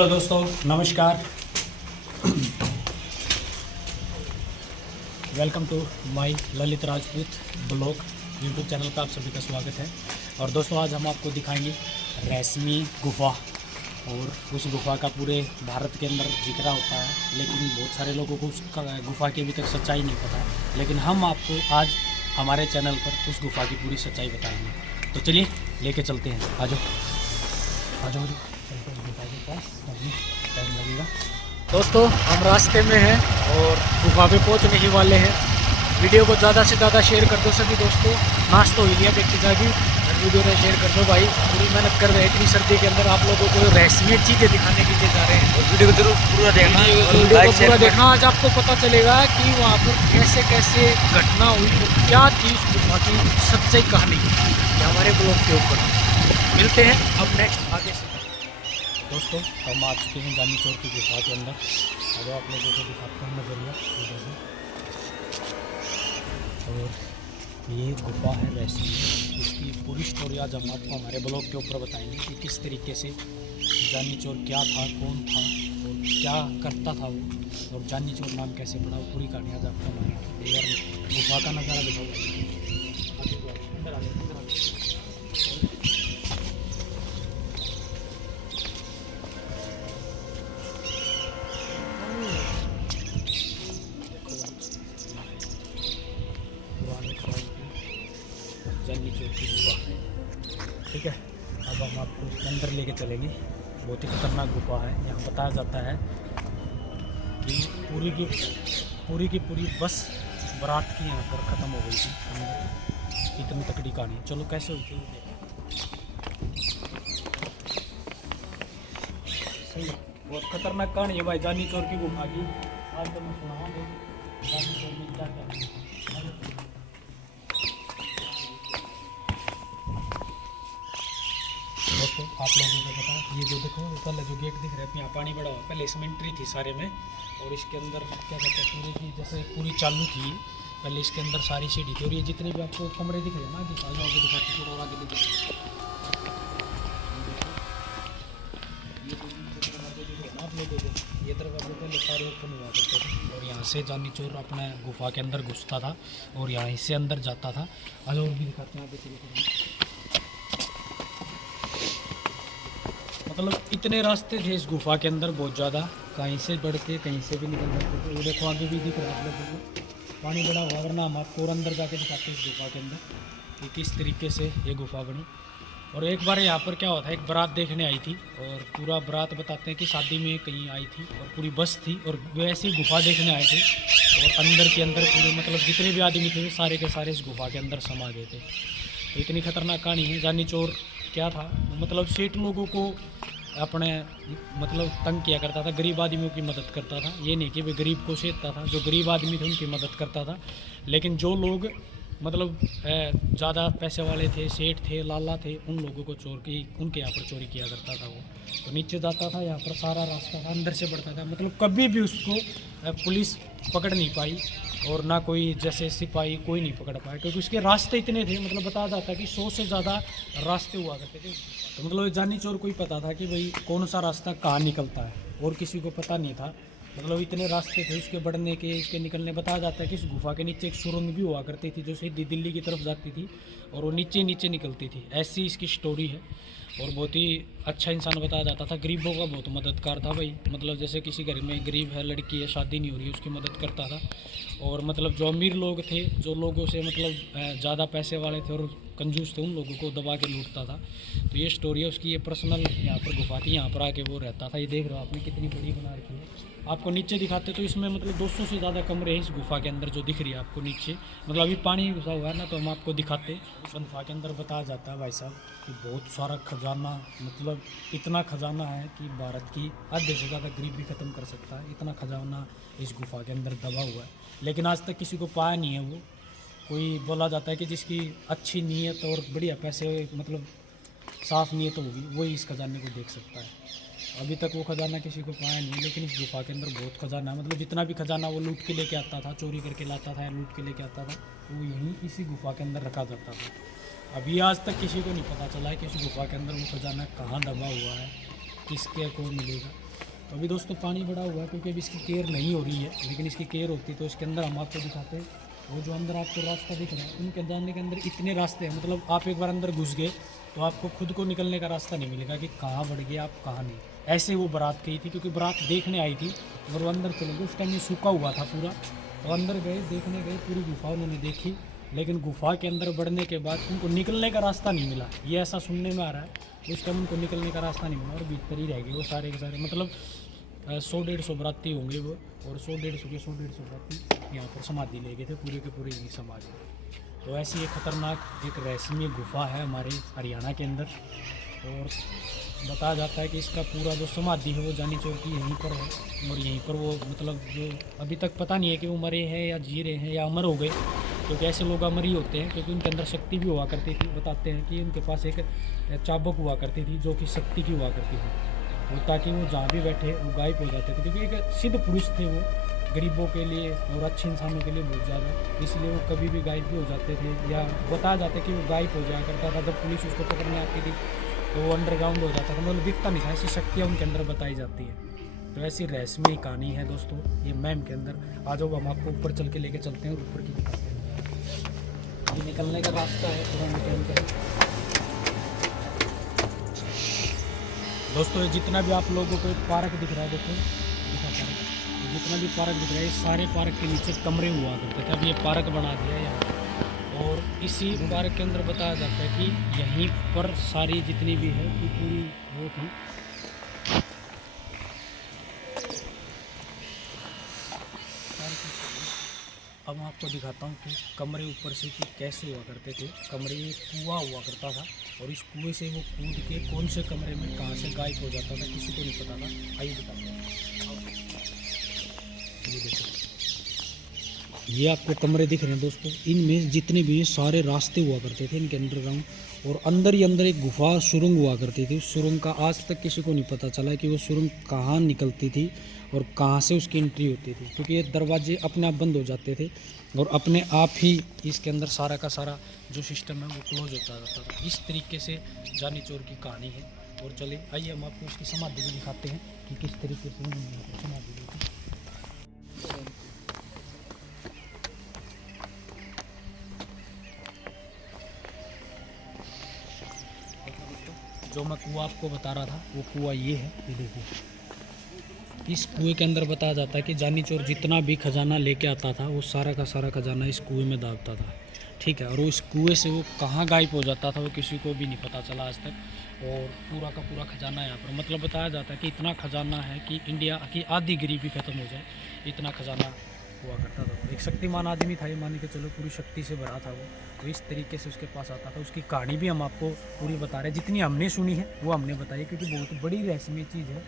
Hello दोस्तों, नमस्कार। Welcome to my Lalit Rajput blog YouTube channel का आप सभी का स्वागत है। और दोस्तों, आज हम आपको दिखाएंगे रहस्यमय गुफा। और उस गुफा का पूरे भारत के अंदर जिक्र होता है, लेकिन बहुत सारे लोगों को उस गुफा की अभी तक सच्चाई नहीं पता है। लेकिन हम आपको आज हमारे चैनल पर उस गुफा की पूरी सच्चाई बताएंगे। तो चलिए लेके चलते हैं। आ जाओ आ जाओ, चलते हैं गुफा के पास, अभी टाइम लगेगा। दोस्तों, हम रास्ते में हैं और गुफा पे पहुंचने ही वाले हैं। वीडियो को ज़्यादा से ज़्यादा शेयर कर दो सभी दोस्तों। नाच तो लिया देखते जाएगी, वीडियो में शेयर कर दो भाई। पूरी मेहनत कर रहे हैं इतनी सर्दी के अंदर, आप लोगों को रहस्यमय चीज़ें दिखाने के लिए जा रहे हैं। वीडियो को जरूर पूरा देखना, वीडियो को पूरा देखना। आज आपको पता चलेगा कि वहाँ पर कैसे कैसे घटना हुई और क्या थी उस गुफा की सच्चाई कहानी ये हमारे ब्लॉग के ऊपर। मिलते हैं अब नेक्स्ट आगे से। दोस्तों, हम आ चुके हैं जानी चौर की गुफा के अंदर। अब आप लोगों को दिखाते हैं नजरिया इधर से। और ये गुफा है रहस्यमय। इसकी पूरी स्टोरी आज हम आपको हमारे ब्लॉग के ऊपर बताएंगे कि किस तरीके से जानी चोर क्या था, कौन था और क्या करता था वो, और जानी चोर नाम कैसे पड़ा, वो पूरी कहानी आज आपको हमारे गुफा का नज़ारा दिखाओ। जानी चौर की गुफा, ठीक है। अब हम आपको अंदर लेके चलेंगे। बहुत ही खतरनाक गुफा है। यहाँ बताया जाता है कि पूरी की बस बारात की यहाँ पर ख़त्म हो गई थी अंदर। इतनी तकड़ी कहानी। चलो कैसे हुई थी सही, बहुत खतरनाक कहानी है भाई जानी चौर की गुफा की। आज तो मैं सुनाऊंगा जानी चौर में क्या क्या। दोस्तों, आप लोगों को पता है, ये जो देखो पहले जो गेट दिख रहा है, यहाँ पानी बड़ा हुआ, पहले इसमें एंट्री थी सारे में। और इसके अंदर क्या कहते हैं, पूरी की जैसे पूरी चालू थी पहले। इसके अंदर सारी सीढ़ी थी। और ये जितने भी आपको कमरे दिख रहे हैं ना, कि आगे आगे दिखाते थोड़ा और आगे दिखाते आप लोगों को, ये दरवाजे पहले सारे ओपन हुआ करते थे। और यहाँ से जानी चोर अपना गुफा के अंदर घुसता था और यहाँ से अंदर जाता था। आज और भी दिखाते हैं आगे। मतलब इतने रास्ते थे इस गुफा के अंदर, बहुत ज़्यादा। कहीं से बढ़ के कहीं से भी निकल जाते थे। वो देखो आगे भी दिख रहा है आप लोगों को, पानी बड़ा हुआ। वरना हम आपको और अंदर जाके दिखाते हैं इस गुफा के अंदर कि किस तरीके से ये गुफा बनी। और एक बार यहाँ पर क्या हुआ था, एक बारात देखने आई थी। और पूरा बारात बताते हैं कि शादी में कहीं आई थी और पूरी बस थी। और वो ऐसी गुफा देखने आए थे। और अंदर के अंदर पूरे मतलब जितने भी आदमी थे सारे के सारे इस गुफा के अंदर समा गए थे। तो इतनी खतरनाक कहानी है। जानी चोर क्या था, मतलब सेठ लोगों को अपने मतलब तंग किया करता था, गरीब आदमियों की मदद करता था। ये नहीं कि वे गरीब को सेठता था, जो गरीब आदमी थे उनकी मदद करता था। लेकिन जो लोग मतलब ज़्यादा पैसे वाले थे, सेठ थे, लाला थे, उन लोगों को चोर की उनके यहाँ पर चोरी किया करता था वो। तो नीचे जाता था, यहाँ पर सारा रास्ता था, अंदर से बढ़ता था। मतलब कभी भी उसको पुलिस पकड़ नहीं पाई और ना कोई जैसे सिपाही कोई नहीं पकड़ पाया, क्योंकि उसके रास्ते इतने थे। मतलब बताया जाता है कि 100 से ज़्यादा रास्ते हुआ करते थे। तो मतलब जानी चोर को ही पता था कि भाई कौन सा रास्ता कहाँ निकलता है, और किसी को पता नहीं था। मतलब इतने रास्ते थे उसके बढ़ने के, इसके निकलने। बताया जाता है कि इस गुफा के नीचे एक सुरंग भी हुआ करती थी जो सीधी दिल्ली की तरफ जाती थी और वो नीचे नीचे निकलती थी। ऐसी इसकी स्टोरी है। और बहुत ही अच्छा इंसान बताया जाता था। गरीबों का बहुत मददगार था भाई। मतलब जैसे किसी घर में गरीब है, लड़की है, शादी नहीं हो रही है, उसकी मदद करता था। और मतलब जो अमीर लोग थे, जो लोगों से मतलब ज़्यादा पैसे वाले थे और कंजूस थे, उन लोगों को दबा के लूटता था। तो ये स्टोरी है उसकी। ये पर्सनल यहाँ पर गुफा थी, यहाँ पर आके वो रहता था। ये देख रहे हो आपने कितनी बड़ी बना रखी है। आपको नीचे दिखाते तो इसमें मतलब 200 से ज़्यादा कमरे हैं इस गुफा के अंदर जो दिख रही है आपको नीचे। मतलब अभी पानी घुसा हुआ है ना, तो हम आपको दिखाते। इस गुफा के अंदर बताया जाता है भाई साहब कि बहुत सारा खजाना, मतलब इतना खजाना है कि भारत की आधे से ज़्यादा गरीब भी ख़त्म कर सकता है। इतना खजाना इस गुफा के अंदर दबा हुआ है, लेकिन आज तक किसी को पाया नहीं है वो। कोई बोला जाता है कि जिसकी अच्छी नीयत और बढ़िया पैसे, मतलब साफ़ नीयत होगी, वही इस खजाने को देख सकता है। अभी तक वो खजाना किसी को पाया नहीं, लेकिन इस गुफा के अंदर बहुत खजाना है। मतलब जितना भी खजाना वो लूट के लेके आता था, चोरी करके लाता था या लूट के लेके आता था, तो वो यहीं इसी गुफा के अंदर रखा जाता था। अभी आज तक किसी को नहीं पता चला है कि इस गुफा के अंदर वो खजाना कहाँ दबा हुआ है, किसके को मिलेगा। तो अभी दोस्तों पानी बढ़ा हुआ है क्योंकि अभी इसकी केयर नहीं हो रही है, लेकिन इसकी केयर होती तो इसके अंदर हम आपको दिखाते हैं। वो जो अंदर आपको रास्ता दिख रहा है, उनके जाने के अंदर इतने रास्ते हैं, मतलब आप एक बार अंदर घुस गए तो आपको खुद को निकलने का रास्ता नहीं मिलेगा कि कहाँ बढ़ गए आप कहाँ नहीं। ऐसे वो बारात गई थी, क्योंकि बारात देखने आई थी और वो अंदर चले गए। उस टाइम ये सूखा हुआ था पूरा, तो अंदर गए, देखने गए, पूरी गुफा उन्होंने देखी, लेकिन गुफा के अंदर बढ़ने के बाद उनको निकलने का रास्ता नहीं मिला। ये ऐसा सुनने में आ रहा है, उस टाइम उनको निकलने का रास्ता नहीं मिला और भीतर ही रह गए वो सारे के सारे। मतलब 100-150 बराती होंगे वो, और 100-150 बराती यहाँ पर समाधि ले गए थे, पूरे के पूरे यही समाधि। तो ऐसी एक खतरनाक एक रहस्यमय गुफा है हमारे हरियाणा के अंदर, और बताया जाता है कि इसका पूरा जो समाधि है वो जानी चौर की यहीं पर है, और यहीं पर वो मतलब जो अभी तक पता नहीं है कि वो मरे हैं या जी रहे हैं या अमर हो गए, क्योंकि ऐसे लोग अमर ही होते हैं, क्योंकि उनके अंदर शक्ति भी हुआ करती थी। बताते हैं कि उनके पास एक चाबुक हुआ करती थी जो कि शक्ति की हुआ करती थी, वो ताकि वो जहाँ भी बैठे वो गायब हो जाते थे, क्योंकि एक सिद्ध पुरुष थे वो, गरीबों के लिए और अच्छे इंसानों के लिए बहुत ज़्यादा, इसलिए वो कभी भी गायब भी हो जाते थे, या बताया जाता है कि वो गायब हो जाया करता था। जब पुलिस उसको पकड़ने आती थी तो वो अंडरग्राउंड हो जाता था, मतलब दिखता नहीं था। ऐसी शक्तियाँ उनके अंदर बताई जाती है। तो ऐसी रहस्यमय कहानी है दोस्तों ये मैम के अंदर। आ जाओ, हम आपको ऊपर चल के लेके चलते हैं और ऊपर की दिखाते हैं। ये निकलने का रास्ता है पूरा निकल कर। दोस्तों जितना भी आप लोगों को एक पार्क दिख रहा है, देखो जितना भी पार्क दिख रहा है, सारे पार्क के नीचे कमरे हुआ करते थे। अब ये पार्क बना दिया है यहाँ, और इसी पार्क के अंदर बताया जाता है कि यहीं पर सारी जितनी भी है कि पूरी वो थी। अब मैं आपको दिखाता हूँ कि कमरे ऊपर से कि कैसे हुआ करते थे। कमरे कुआं हुआ करता था, और इस कुएं से वो कूद के कौन से कमरे में कहाँ से गायब हो जाता था किसी को नहीं पता था। आइए दिखाते हैं। ये देखो, ये आपको कमरे दिख रहे हैं दोस्तों, इनमें जितने भी सारे रास्ते हुआ करते थे इनके अंडरग्राउंड, और अंदर ही अंदर एक गुफा सुरंग हुआ करती थी। उस सुरंग का आज तक किसी को नहीं पता चला कि वो सुरंग कहाँ निकलती थी और कहाँ से उसकी एंट्री होती थी, क्योंकि ये दरवाजे अपने आप बंद हो जाते थे और अपने आप ही इसके अंदर सारा का सारा जो सिस्टम है वो क्लोज होता जाता था। इस तरीके से जानी चोर की कहानी है। और चले आइए हम आपको उसकी समाधि भी दिखाते हैं कि किस तरीके से समाधि दी थी। जो मैं कुआं आपको बता रहा था वो कुआं ये है, ये देखिए। इस कुएं के अंदर बताया जाता है कि जानी चोर जितना भी खजाना लेके आता था वो सारा का सारा खजाना इस कुएं में दाबता था, ठीक है। और इस कुएं से वो कहाँ गायब हो जाता था वो किसी को भी नहीं पता चला आज तक। और पूरा का पूरा खजाना यहाँ पर, मतलब बताया जाता है कि इतना खजाना है कि इंडिया की आधी गरीबी खत्म हो जाए, इतना खजाना हुआ करता था। एक शक्तिमान आदमी था ये, मान के चलो पूरी शक्ति से भरा था वो, तो इस तरीके से उसके पास आता था। उसकी कहानी भी हम आपको पूरी बता रहे हैं, जितनी हमने सुनी है वो हमने बताई, क्योंकि बहुत बड़ी रहस्यमय चीज़ है।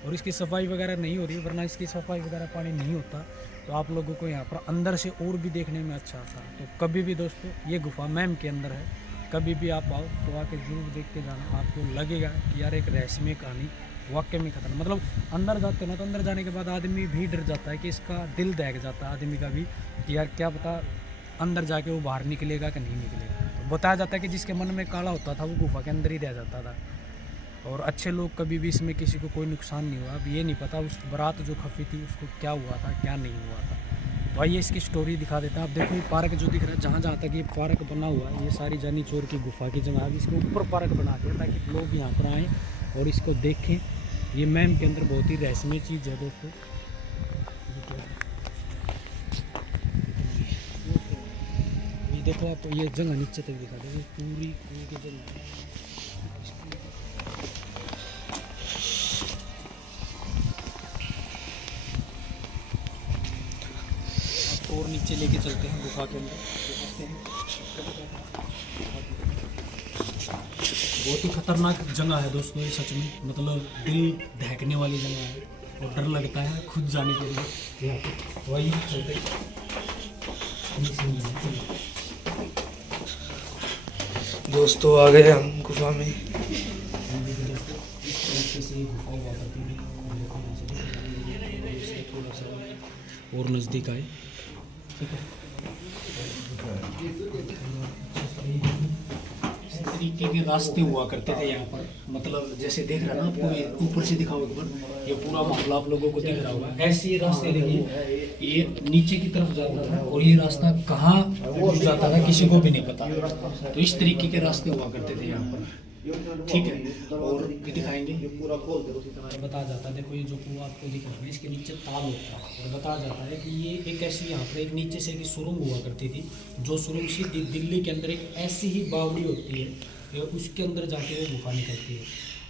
और इसकी सफाई वगैरह नहीं हो रही, वरना इसकी सफाई वगैरह पानी नहीं होता तो आप लोगों को यहाँ पर अंदर से और भी देखने में अच्छा आता। तो कभी भी दोस्तों ये गुफा मैम के अंदर है, कभी भी आप आओ तो आके जरूर देख के जाना। आपको लगेगा कि यार एक रहस्यमय कहानी वाकई में खतरनाक। मतलब अंदर जाते ना तो अंदर जाने के बाद आदमी भी डर जाता है, कि इसका दिल दहक जाता है आदमी का भी, कि यार क्या पता अंदर जाके वो बाहर निकलेगा कि नहीं निकलेगा। तो बताया जाता है कि जिसके मन में काला होता था वो गुफा के अंदर ही रह जाता था, और अच्छे लोग कभी भी इसमें किसी को कोई नुकसान नहीं हुआ। अब ये नहीं पता उस बारात जो खफी थी उसको क्या हुआ था क्या नहीं हुआ था। तो आइए इसकी स्टोरी दिखा देते हैं। आप देखो ये पार्क जो दिख रहा है, जहाँ जहाँ तक ये पार्क बना हुआ है ये सारी जानी चोर की गुफा की जगह। अब इसके ऊपर पार्क बना दिया ताकि लोग यहाँ पर आएँ और इसको देखें। ये मैम के अंदर बहुत ही रहस्यमय चीज़ है दोस्तों। ये देखो आप, ये जगह नीचे तक दिखा देंगे, पूरी कुएं की जगह। और नीचे लेके चलते हैं गुफा के अंदर। बहुत ही खतरनाक जगह है दोस्तों ये, सच में मतलब दिल दहकने वाली जगह है, और डर लगता है खुद जाने के लिए। वही चलते दोस्तों आ गए हम गुफा में। और नज़दीक आए, तरीके के रास्ते हुआ करते थे यहाँ पर, मतलब जैसे देख रहे हैं ना आपको, ये ऊपर से दिखाओ एक बार, ये पूरा माहौल आप लोगों को दिख रहा होगा। ऐसे ये रास्ते देखिए, ये नीचे की तरफ जाता था और ये रास्ता कहाँ घुस जाता था किसी को भी नहीं पता। तो इस तरीके के रास्ते हुआ करते थे यहाँ पर, ठीक है। और भी दिखाएंगे, बताया जाता है, देखो ये जो कुआं आपको दिख रहा है इसके नीचे ताल होता है, और बताया जाता है कि ये एक ऐसी यहाँ पर एक नीचे से एक सुरंग हुआ करती थी, जो सुरंग सीधी दिल्ली के अंदर एक ऐसी ही बावड़ी होती है, उसके अंदर जाके वो गुफा निकलती है।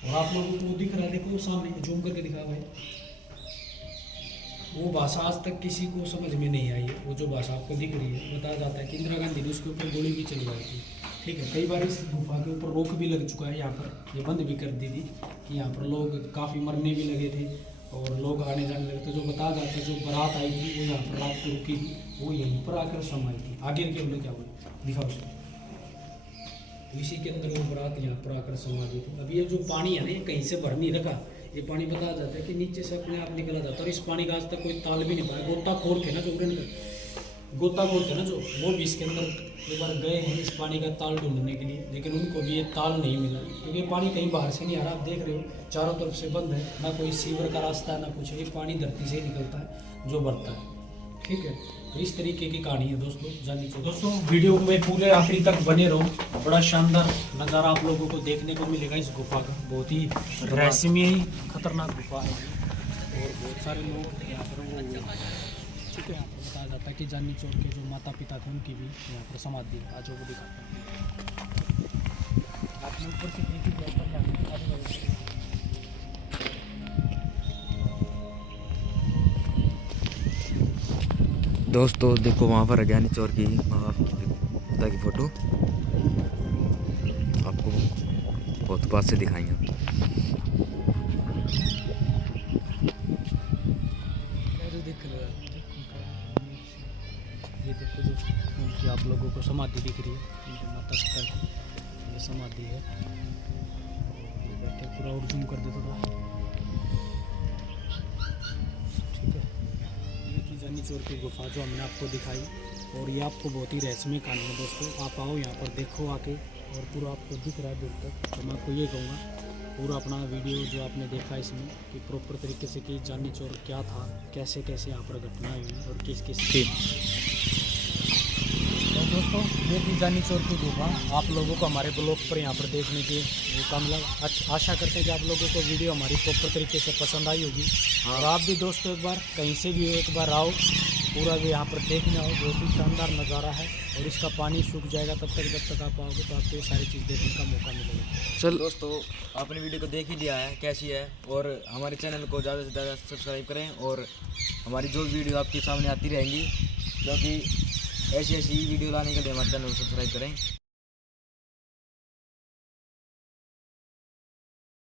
और आप लोगों को दिख रहा है, देखो सामने जूम करके दिखा भाई, वो भाषा आज तक किसी को समझ में नहीं आई है। वो जो भाषा आपको दिख रही है, बताया जाता है कि इंदिरा गांधी ने उसके ऊपर गोली भी चलवाई थी, ठीक है। कई बार इस गुफा के ऊपर रोक भी लग चुका है, यहाँ पर ये बंद भी कर दी थी कि यहाँ पर लोग काफ़ी मरने भी लगे थे और लोग आने जाने लगे थे। जो बताया जाता है जो बारात आई थी वो यहाँ पर रात को रुकी थी, वो यहीं पर आकर समाई थी। आगे के हमने क्या हुआ दिखाओ उसको, इसी के अंदर वो बारात यहाँ पर आकर समा गई थी। अब ये जो पानी है ना, ये कहीं से भर नहीं रखा, ये पानी बताया जाता है कि नीचे से अपने आप निकला जाता है। और इस पानी का आज तक कोई ताल भी नहीं पाया। गोताखोर थे ना जो गोताखोर थे ना जो, वो भी इसके अंदर एक बार गए हैं इस पानी का ताल ढूंढने के लिए, लेकिन उनको भी ये ताल नहीं मिला, क्योंकि पानी कहीं बाहर से नहीं आ रहा। आप देख रहे हो चारों तरफ से बंद है, ना कोई सीवर का रास्ता है ना कुछ, ये पानी धरती से ही निकलता है जो भरता है, ठीक है। तो इस तरीके की कहानी है दोस्तों, जाननी चाहिए। दोस्तों वीडियो में पूरे आखिरी तक बने रहो, बड़ा शानदार नज़ारा आप लोगों को देखने को मिलेगा इस गुफा का। बहुत ही रहस्यमय खतरनाक गुफा है और बहुत सारे लोग यहाँ पर वो, ठीक है। यहाँ पर बताया जाता है कि चांदनी चौक के जो माता पिता थे उनकी भी यहाँ पर समाधि है। आज वो दिखाता हूँ आपने ऊपर से देखी थी, ऊपर यहाँ दोस्तों देखो वहाँ पर अज्ञानी चोर की पिता की फोटो आपको बहुत पास से दिखाएंगे। ये देखो दोस्तों, उनकी आप लोगों को समाधि दिख रही है, उनके माता पिता की ये समाधि है। ये बैठे पूरा और जूम कर देता था, ठीक है। ये थी चांदनी चौक की गुफा जो हमने आपको दिखाई, और ये आपको बहुत ही रहस्यमय कहानी है दोस्तों। आप आओ यहाँ पर देखो आके, और पूरा आपको दिख रहा है दूर तक। तो मैं आपको ये कहूँगा पूरा अपना वीडियो जो आपने देखा इसमें कि प्रॉपर तरीके से कि चांदनी चौक क्या था, कैसे कैसे यहाँ पर घटनाएं हुई और किस किस की। तो दोस्तों ये थी चांदनी चौक की गुफा, आप लोगों को हमारे ब्लॉग पर यहाँ पर देखने की मौका मिला। आशा करते हैं कि आप लोगों को वीडियो हमारी प्रॉपर तरीके से पसंद आई होगी। और आप भी दोस्तों एक बार कहीं से भी एक बार आओ, पूरा भी यहाँ पर देखना हो, बहुत ही शानदार नज़ारा है। और इसका पानी सूख जाएगा तब तक, जब तक आप आओगे तो आपको ये सारी चीज़ देखने का मौका मिलेगा। चल दोस्तों आपने वीडियो को देख ही लिया है कैसी है, और हमारे चैनल को ज़्यादा से ज़्यादा सब्सक्राइब करें, और हमारी जो वीडियो आपके सामने आती रहेंगी, क्योंकि ऐसी वीडियो लाने के लिए हमारे चैनल को सब्सक्राइब करें।